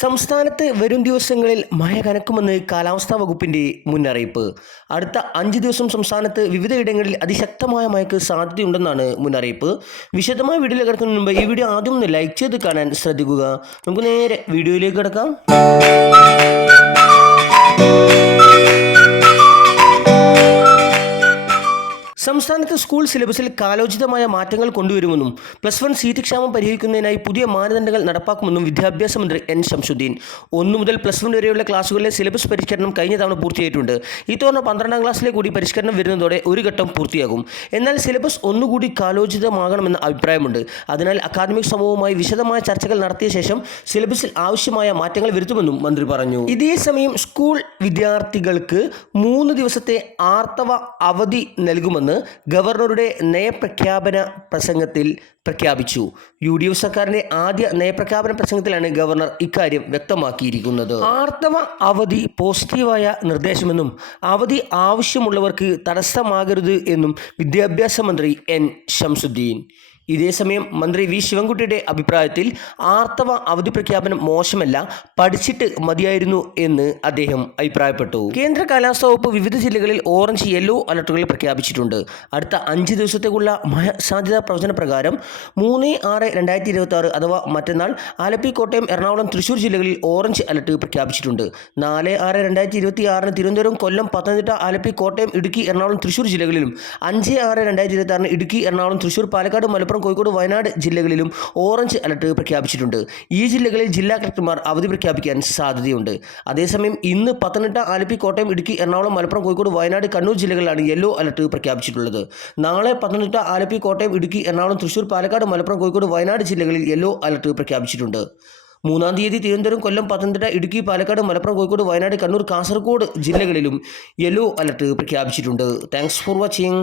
സംസ്ഥാനത്ത് വരും ദിവസങ്ങളിൽ മഴ കനക്കുമെന്ന് കാലാവസ്ഥാ വകുപ്പിന്റെ മുന്നറിയിപ്പ്. അടുത്ത 5 ദിവസം സംസ്ഥാനത്ത് വിവിധയിടങ്ങളിൽ അതിശക്തമായ മഴയ്ക്ക് സാധ്യതയുണ്ടെന്നാണ് മുന്നറിയിപ്പ്. വിശദമായ വീഡിയോയിലേക്ക് കിടക്കുന്നതിന് മുമ്പ് ഈ വീഡിയോ ആദ്യം ഒന്ന് ലൈക്ക് ചെയ്ത് കാണാൻ ശ്രദ്ധിക്കുക. നമുക്ക് നേരെ വീഡിയോയിലേക്ക് കിടക്കാം. സംസ്ഥാനത്ത് സ്കൂൾ സിലബസിൽ കാലോചിതമായ മാറ്റങ്ങൾ കൊണ്ടുവരുമെന്നും +1 സീറ്റ് ക്ഷാമം പരിഹരിക്കുന്നതിനായി പുതിയ മാനദണ്ഡങ്ങൾ നടപ്പാക്കുമെന്നും വിദ്യാഭ്യാസ മന്ത്രി എൻ ശംസുദ്ദീൻ. 1 മുതൽ +1 വരെയുള്ള ക്ലാസുകളിലെ സിലബസ് പരിഷ്കരണം കഴിഞ്ഞ തവണ പൂർത്തിയായിട്ടുണ്ട്. ഇത്തവണ 12ാം ക്ലാസ്സിലെ കൂടി പരിഷ്കരണം വരുന്നതോടെ ഒരു ഘട്ടം പൂർത്തിയാകും. എന്നാൽ സിലബസ് ഒന്നുകൂടി കാലോചിതമാകണമെന്ന അഭിപ്രായമുണ്ട്. അതിനാൽ അക്കാദമിക് സമൂഹവുമായി വിശദമായ ചർച്ചകൾ നടത്തിയ ശേഷം സിലബസിൽ ആവശ്യമായ മാറ്റങ്ങൾ വരുത്തുമെന്നും മന്ത്രി പറഞ്ഞു. ഇതേസമയം സ്കൂൾ വിദ്യാർത്ഥികൾക്ക് 3 ദിവസത്തെ ആർത്തവ അവധി നൽകുമെന്ന് ഗവർണറുടെ നയപ്രഖ്യാപന പ്രസംഗത്തിൽ പ്രഖ്യാപിച്ചു. UDF സർക്കാരിന്റെ ആദ്യ നയപ്രഖ്യാപന പ്രസംഗത്തിലാണ് ഗവർണർ ഇക്കാര്യം വ്യക്തമാക്കിയിരിക്കുന്നത്. ആർത്തവ അവധി പോസിറ്റീവായ നിർദ്ദേശമെന്നും അവധി ആവശ്യമുള്ളവർക്ക് തടസ്സമാകരുത് എന്നും വിദ്യാഭ്യാസ മന്ത്രി എൻ ശംസുദ്ദീൻ. ഇതേസമയം മന്ത്രി വി ശിവൻകുട്ടിയുടെ അഭിപ്രായത്തിൽ ആർത്തവ അവധി പ്രഖ്യാപനം മോശമല്ല, പഠിച്ചിട്ട് മതിയായിരുന്നു എന്ന് അദ്ദേഹം അഭിപ്രായപ്പെട്ടു. കേന്ദ്ര കാലാവസ്ഥാ വകുപ്പ് വിവിധ ജില്ലകളിൽ ഓറഞ്ച്, യെല്ലോ അലർട്ടുകൾ പ്രഖ്യാപിച്ചിട്ടുണ്ട്. അടുത്ത 5 ദിവസത്തേക്കുള്ള മഴ സാധ്യതാ പ്രവചന പ്രകാരം 3/6/2026 അഥവാ മറ്റന്നാൾ ആലപ്പി, കോട്ടയം, എറണാകുളം, തൃശൂർ ജില്ലകളിൽ ഓറഞ്ച് അലർട്ട് പ്രഖ്യാപിച്ചിട്ടുണ്ട്. 4/6/2026 തിരുവനന്തപുരം, കൊല്ലം, പത്തനംതിട്ട, ആലപ്പി, കോട്ടയം, ഇടുക്കി, എറണാകുളം, തൃശൂർ ജില്ലകളിലും 5/6/2026 ഇടുക്കി, എറണാകുളം, തൃശൂർ, പാലക്കാട്, മലപ്പുറം, കോഴിക്കോട്, വയനാട് ജില്ലകളിലും ഓറഞ്ച് അലർട്ട് പ്രഖ്യാപിച്ചിട്ടുണ്ട്. ഈ ജില്ലകളിൽ ജില്ലാ കളക്ടർമാർ അവധി പ്രഖ്യാപിക്കാൻ സാധ്യതയുണ്ട്. അതേസമയം ഇന്ന് പത്തനംതിട്ട, ആലപ്പി, കോട്ടയം, ഇടുക്കി, എറണാകുളം, മലപ്പുറം, കോഴിക്കോട്, വയനാട്, കണ്ണൂർ ജില്ലകളിലാണ് യെല്ലോ അലർട്ട് പ്രഖ്യാപിച്ചിട്ടുള്ളത്. നാളെ പത്തനംതിട്ട, ആലപ്പി, കോട്ടയം, ഇടുക്കി, എറണാകുളം, തൃശൂർ, പാലക്കാട്, മലപ്പുറം, കോഴിക്കോട്, വയനാട് ജില്ലകളിൽ യെല്ലോ അലർട്ട് പ്രഖ്യാപിച്ചിട്ടുണ്ട്. 3-ാം തീയതി തിരുവനന്തപുരം, കൊല്ലം, പത്തനംതിട്ട, ഇടുക്കി, പാലക്കാട്, മലപ്പുറം, കോഴിക്കോട്, വയനാട്, കണ്ണൂർ, കാസർഗോഡ് ജില്ലകളിലും യെല്ലോ അലർട്ട് പ്രഖ്യാപിച്ചിട്ടുണ്ട്. Thanks for watching.